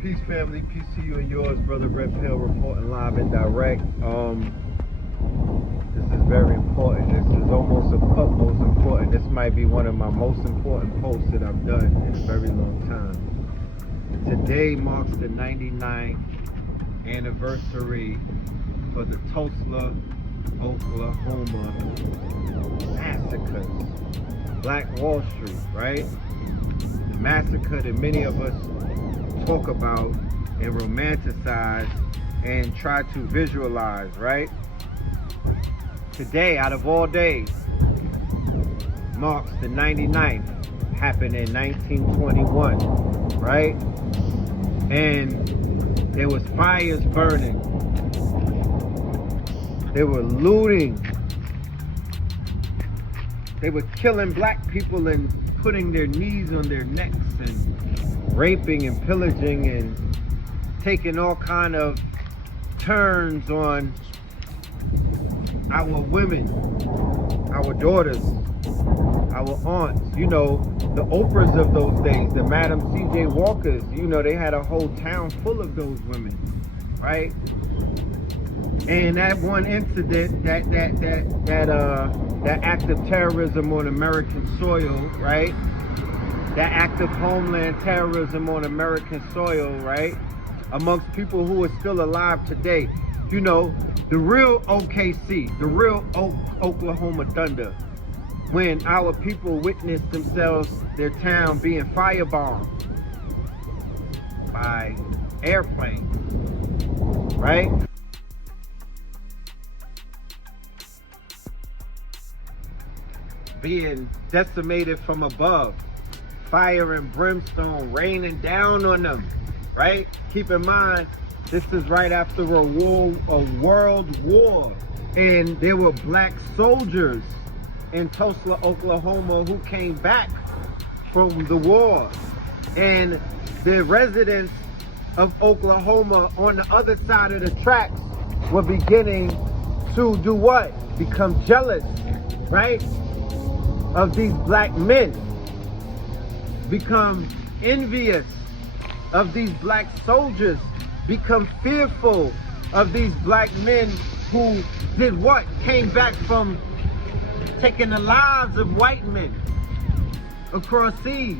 Peace, family. Peace to you and yours, brother Red Pill, reporting live and direct. This is very important. This is almost utmost important. This might be one of my most important posts that I've done in a very long time. Today marks the 99th anniversary for the Tulsa, Oklahoma massacres. Black Wall Street, right? The massacre that many of us talk about and romanticize and try to visualize, right? Today, out of all days, marks the 99th, happened in 1921, right? And there was fires burning. They were looting. They were killing black people and putting their knees on their necks and raping and pillaging and taking all kind of turns on our women, our daughters, our aunts, you know, the Oprahs of those days, the Madam C.J. Walkers, you know, they had a whole town full of those women, right? And that one incident, that act of terrorism on American soil, right? That act of homeland terrorism on American soil, right? Amongst people who are still alive today. You know, the real OKC, the real Oklahoma Thunder, when our people witnessed themselves, their town being firebombed by airplanes, right? Being decimated from above, fire and brimstone raining down on them, right? Keep in mind, this is right after a world war, and there were black soldiers in Tulsa, Oklahoma, who came back from the war, and the residents of Oklahoma on the other side of the tracks were beginning to do what? Become jealous, right? Of these black men, become envious of these black soldiers, become fearful of these black men who did what? Came back from taking the lives of white men across seas,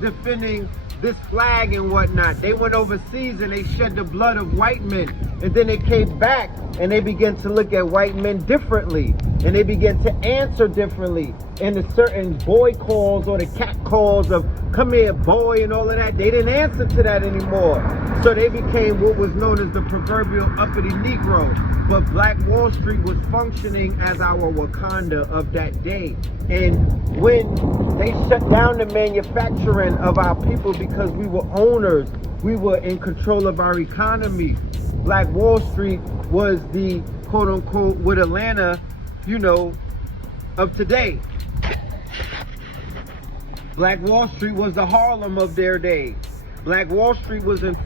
defending this flag and whatnot. They went overseas and they shed the blood of white men, and then they came back and they began to look at white men differently, and they began to answer differently. And the certain boy calls or the cat calls of "come here boy" and all of that, they didn't answer to that anymore. So they became what was known as the proverbial uppity Negro. But Black Wall Street was functioning as our Wakanda of that day. And when they shut down the manufacturing of our people because we were owners, we were in control of our economy, Black Wall Street was the quote unquote with Atlanta, you know, of today. Black Wall Street was the Harlem of their day. Black Wall Street was in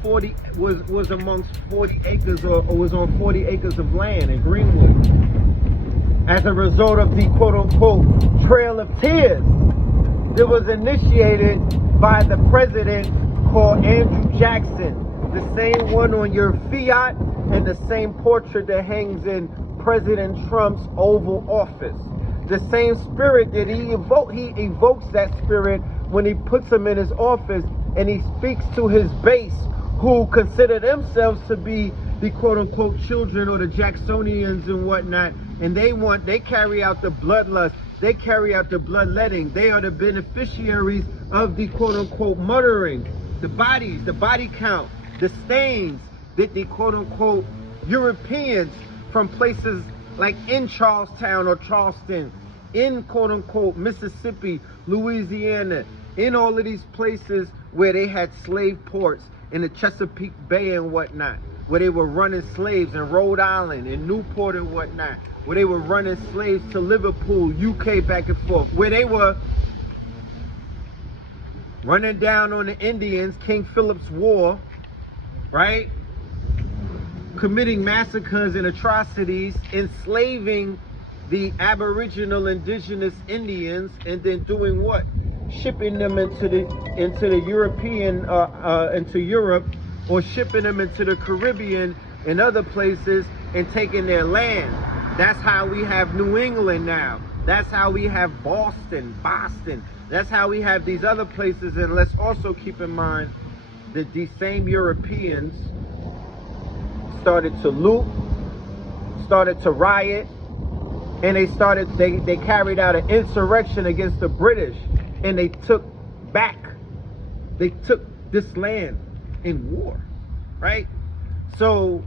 was amongst 40 acres or was on 40 acres of land in Greenwood. As a result of the quote unquote Trail of Tears that was initiated by the president called Andrew Jackson, the same one on your Fiat and the same portrait that hangs in President Trump's Oval Office. The same spirit that he evokes that spirit when he puts him in his office, and he speaks to his base who consider themselves to be the quote-unquote children or the Jacksonians and whatnot, and they carry out the bloodlust, they carry out the bloodletting, they are the beneficiaries of the quote-unquote murdering, the bodies, the body count, the stains that the quote-unquote Europeans from places like in Charlestown or Charleston, in quote-unquote Mississippi, Louisiana, in all of these places where they had slave ports in the Chesapeake Bay and whatnot, where they were running slaves in Rhode Island and Newport and whatnot, where they were running slaves to Liverpool, UK, back and forth, where they were running down on the Indians, King Philip's War, right? Committing massacres and atrocities, enslaving the Aboriginal indigenous Indians, and then doing what? Shipping them into Europe or shipping them into the Caribbean and other places and taking their land. That's how we have New England now. That's how we have Boston. That's how we have these other places. And let's also keep in mind that these same Europeans started to loot, started to riot, and they carried out an insurrection against the British, and they took this land in war, right? So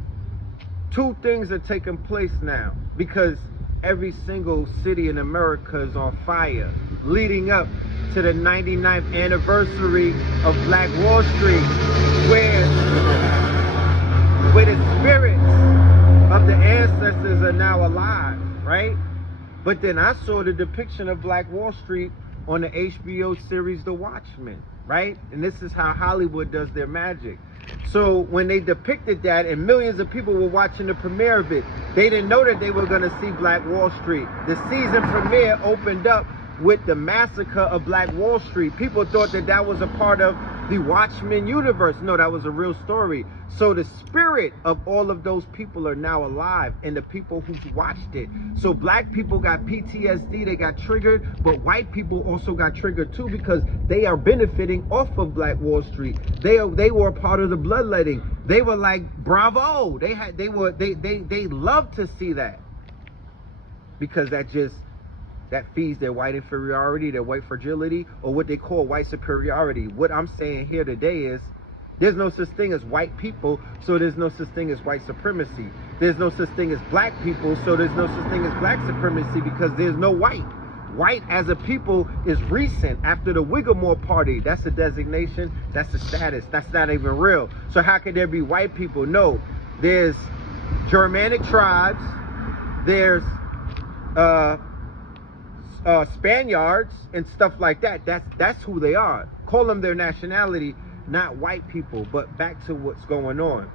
two things are taking place now, because every single city in America is on fire, leading up to the 99th anniversary of Black Wall Street, where the spirits of the ancestors are now alive, right? But then I saw the depiction of Black Wall Street on the HBO series The Watchmen, right? And this is how Hollywood does their magic. So when they depicted that and millions of people were watching the premiere of it, they didn't know that they were going to see Black Wall Street. The season premiere opened up with the massacre of Black Wall Street. People thought that that was a part of the Watchmen universe. No, that was a real story. So the spirit of all of those people are now alive, and the people who watched it. So black people got PTSD, they got triggered, but white people also got triggered too, because they are benefiting off of Black Wall Street. They were a part of the bloodletting. They were like, bravo. They love to see that, because that feeds their white inferiority, their white fragility, or what they call white superiority. What I'm saying here today is there's no such thing as white people, so there's no such thing as white supremacy. There's no such thing as black people, so there's no such thing as black supremacy, because there's no white. White as a people is recent after the WARANTINE party. That's a designation, that's a status, that's not even real. So how could there be white people? No, there's Germanic tribes, there's Spaniards and stuff like that. That's who they are. Call them their nationality, not white people. But back to what's going on.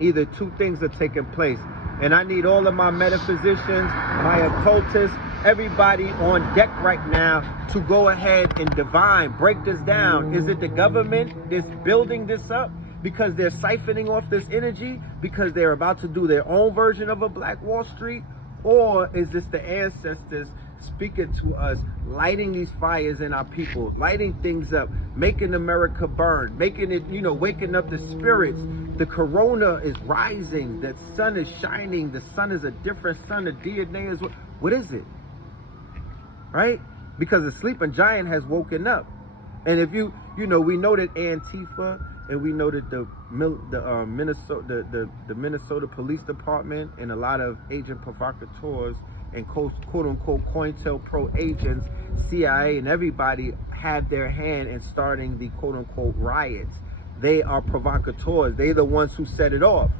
Either two things are taking place, and I need all of my metaphysicians, my occultists, everybody on deck right now to go ahead and divine, break this down. Is it the government that's building this up because they're siphoning off this energy because they're about to do their own version of a Black Wall Street? Or is this the ancestors speaking to us, lighting these fires in our people, lighting things up, making America burn, making it, waking up the spirits? The corona is rising, the sun is shining, the sun is a different sun, the DNA is, what is it? Right? Because the sleeping giant has woken up. And if we know that Antifa, and we know that the Minnesota Police Department and a lot of agent provocateurs and quote-unquote COINTELPRO agents, CIA, and everybody have their hand in starting the quote-unquote riots. They are provocateurs. They're the ones who set it off.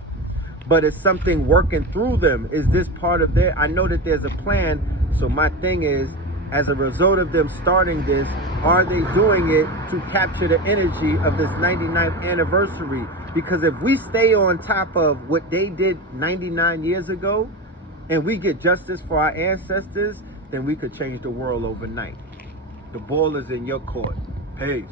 But it's something working through them. Is this part of I know that there's a plan. So my thing is, as a result of them starting this, are they doing it to capture the energy of this 99th anniversary? Because if we stay on top of what they did 99 years ago, and we get justice for our ancestors, then we could change the world overnight. The ball is in your court. Peace.